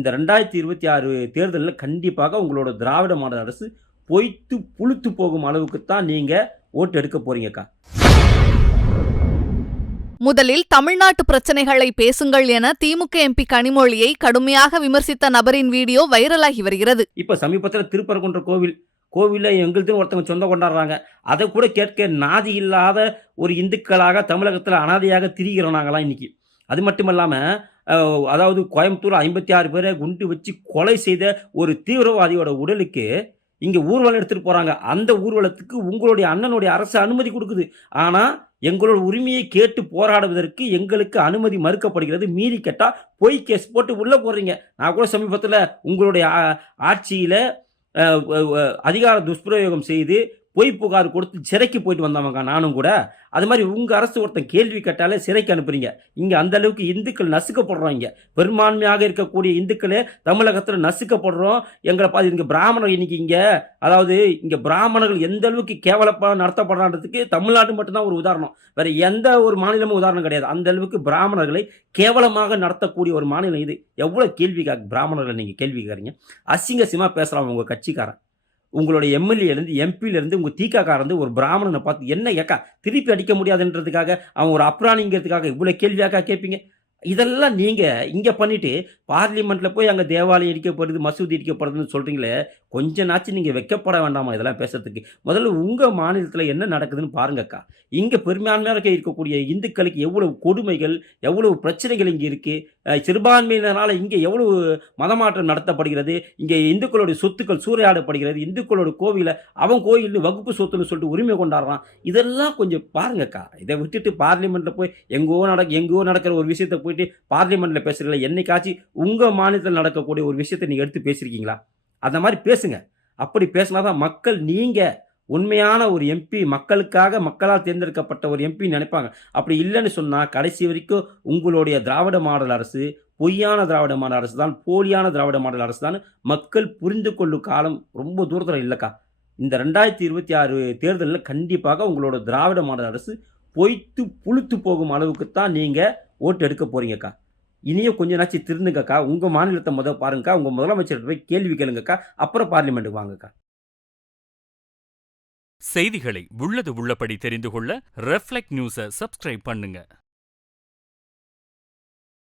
இந்த 2026 தேர்தலில் கண்டிப்பாக உங்களோட திராவிட மாடல் அரசு பொய்த்து புளுத்து போகும் அளவுக்கு தான் நீங்க ஓட்டு எடுக்க போறீங்கக்கா. முதலில் தமிழ்நாட்டு பிரச்சனைகளை பேசுங்கள் என திமுக எம்பி கனிமொழியை கடுமையாக விமர்சித்த நபரின் வீடியோ வைரலாகி வருகிறது. இப்ப சமீபத்தில் திருப்பரங்குன்ற கோவில்ல எங்களுக்குன்னு ஒருத்தவங்க சொந்தம் கொண்டாடுறாங்க. அதை கூட கேட்க நாதி இல்லாத ஒரு இந்துக்களாக தமிழகத்தில் அனாதையாக திரிகிறோம் நாங்களாம் இன்னைக்கு. அது மட்டும் இல்லாம அதாவது கோயம்புத்தூர் 56 பேரை குண்டு வச்சு கொலை செய்த ஒரு தீவிரவாதியோட உடலுக்கு இங்க ஊர்வலம் எடுத்துட்டு போறாங்க. அந்த ஊர்வலத்துக்கு உங்களுடைய அண்ணனுடைய அரசு அனுமதி கொடுக்குது. ஆனா எங்களோட உரிமையை கேட்டு போராடுவதற்கு எங்களுக்கு அனுமதி மறுக்கப்படுகிறது. மீறி கேட்டா பொய் கேஸ் போட்டு உள்ள போடுறீங்க. நான் கூட சமீபத்தில் உங்களுடைய ஆட்சியில அதிகார துஷ்பிரயோகம் செய்து பொய் புகார் கொடுத்து சிறைக்கு போயிட்டு வந்தவங்க நானும் கூட. அது மாதிரி உங்க அரசு ஒருத்தன் கேள்வி கேட்டாலே சிறைக்கு அனுப்புறீங்க. இங்க அந்த அளவுக்கு இந்துக்கள் நசுக்கப்படுறோம். இங்க பெரும்பான்மையாக இருக்கக்கூடிய இந்துக்களே தமிழகத்தில் நசுக்கப்படுறோம். எங்களை பார்த்து இங்க பிராமணர் இன்னைக்கு அதாவது இங்க பிராமணர்கள் எந்த அளவுக்கு கேவலப்பா நடத்தப்படுறதுக்கு தமிழ்நாடு மட்டும்தான் ஒரு உதாரணம். வேற எந்த ஒரு மாநிலமும் உதாரணம் கிடையாது. அந்த அளவுக்கு பிராமணர்களை கேவலமாக நடத்தக்கூடிய ஒரு மாநிலம் இது. எவ்வளவு கேள்வி பிராமணர்களை நீங்க கேள்வி கேட்கறீங்க. அசிங்கசியமா பேசுறாங்க உங்க கட்சிக்காரன். உங்களுடைய எம்எல்ஏலேருந்து எம்பியிலேருந்து உங்கள் தீக்காக்காரந்து ஒரு பிராமணனை பார்த்து என்ன ஏக்கா திருப்பி அடிக்க முடியாதுன்றதுக்காக அவன் ஒரு அப்ராணிங்கிறதுக்காக இவ்வளோ கேள்வியாக்கா கேட்பீங்க. இதெல்லாம் நீங்கள் இங்கே பண்ணிவிட்டு பார்லிமெண்ட்டில் போய் அங்கே தேவாலயம் இடிக்கப்படுது, மசூதி இடிக்கப்படுதுன்னு சொல்கிறீங்களே, கொஞ்ச நாச்சும் நீங்கள் வைக்கப்பட வேண்டாமா இதெல்லாம் பேசுறதுக்கு? முதல்ல உங்கள் மாநிலத்தில் என்ன நடக்குதுன்னு பாருங்கக்கா. இங்கே பெரும்பான்மையாக இருக்கக்கூடிய இந்துக்களுக்கு எவ்வளவு கொடுமைகள், எவ்வளவு பிரச்சனைகள் இங்கே இருக்குது. சிறுபான்மையினரால் இங்கே எவ்வளவு மதமாற்றம் நடத்தப்படுகிறது. இங்கே இந்துக்களுடைய சொத்துக்கள் சூறையாடப்படுகிறது. இந்துக்களோட கோவிலை அவன் கோயில்னு வகுப்பு சொத்துன்னு சொல்லிட்டு உரிமை கொண்டாடுறான். இதெல்லாம் கொஞ்சம் பாருங்கக்கா. இதை விட்டுட்டு பார்லிமெண்ட்டில் போய் எங்கோ நடக்கிற ஒரு விஷயத்தை போயிட்டு பார்லிமெண்ட்டில் பேசுகிறீங்களா? என்னைக்காச்சும் உங்கள் மாநிலத்தில் நடக்கக்கூடிய ஒரு விஷயத்தை நீங்கள் எடுத்து பேசியிருக்கீங்களா? அந்த மாதிரி பேசுங்க. அப்படி பேசினாதான் மக்கள் நீங்கள் உண்மையான ஒரு எம்பி, மக்களுக்காக மக்களால் தேர்ந்தெடுக்கப்பட்ட ஒரு எம்பி நினைப்பாங்க. அப்படி இல்லைன்னு சொன்னால் கடைசி வரைக்கும் உங்களுடைய திராவிட மாடல் அரசு பொய்யான திராவிட மாடல் அரசு தான், போலியான திராவிட மாடல் அரசு தான் மக்கள் புரிந்து கொள்ளும் காலம் ரொம்ப தூரத்தில் இல்லைக்கா. இந்த 2026 தேர்தலில் கண்டிப்பாக உங்களோட திராவிட மாடல் அரசு பொய்த்து புளுத்து போகும் அளவுக்கு தான் நீங்கள் ஓட்டு எடுக்க போறீங்கக்கா. இனியும் கொஞ்ச நாச்சு திருந்துங்கக்கா. உங்கள் மாநிலத்தை பாருங்கக்கா. உங்கள் முதலமைச்சர்கிட்ட போய் கேள்வி கேளுங்கக்கா. அப்புறம் பார்லிமெண்ட்டுக்கு வாங்கக்கா. செய்திகளை உள்ளது உள்ளபடி தெரிந்து கொள்ள ரெஃப்ளெக்ட் நியூஸை சப்ஸ்கிரைப் பண்ணுங்க.